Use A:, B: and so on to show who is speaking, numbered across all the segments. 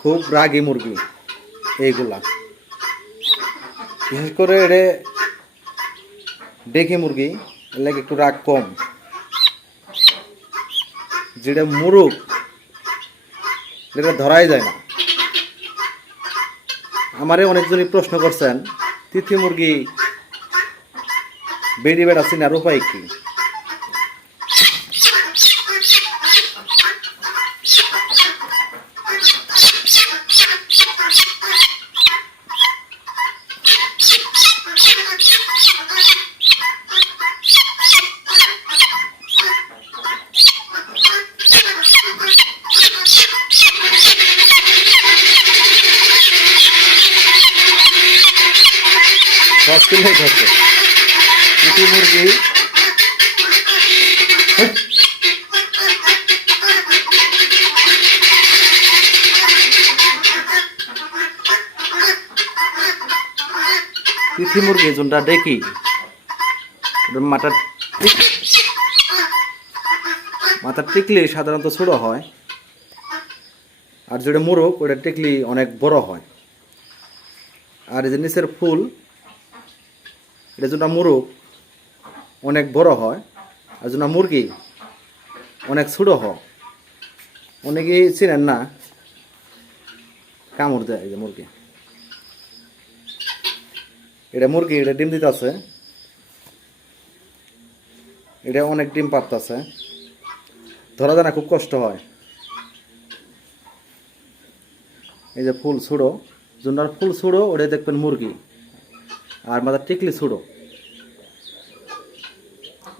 A: খুব রাগী মুরগি, এইগুলা। বিশেষ করে এটা ডেকে মুরগি লাগে একটু রাগ কম। যেটা মুরগ যেটা ধরাই যায় না। আমারে অনেকজনই প্রশ্ন করছেন, তিথি মুরগি বেড়ি বেড়া চিনার উপায় কি? সব কিনে থাকে মুরগি। তিথি মুরগি যোনটা ওটার মাথার মাথার টিকলি সাধারণত ছোট হয়। আর যেটা মোরগ, ওটা টিকলি অনেক বড় হয়। আর এই যে নিচের ফুল এটা যেটা মোরগ অনেক বড় হয়, আর যেটা মুরগি অনেক ছোট হয়। অনেকেই চিনেন না, কামড় দেয় এই যে মুরগি। এটা মুরগি, এটা ডিম দিতে আছে এটা অনেক ডিম পারতাছে ধরা জানা খুব কষ্ট হয়। এই যে ফুল ছুড়ো জুনার ফুল ছুড়ো ওটা দেখবেন মুরগি। আর মাথার টিকলি ছুড়ো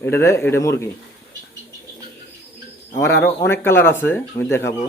A: এটা রে এটা মুরগি। আমার আরও অনেক কালার আছে, আমি দেখাবো।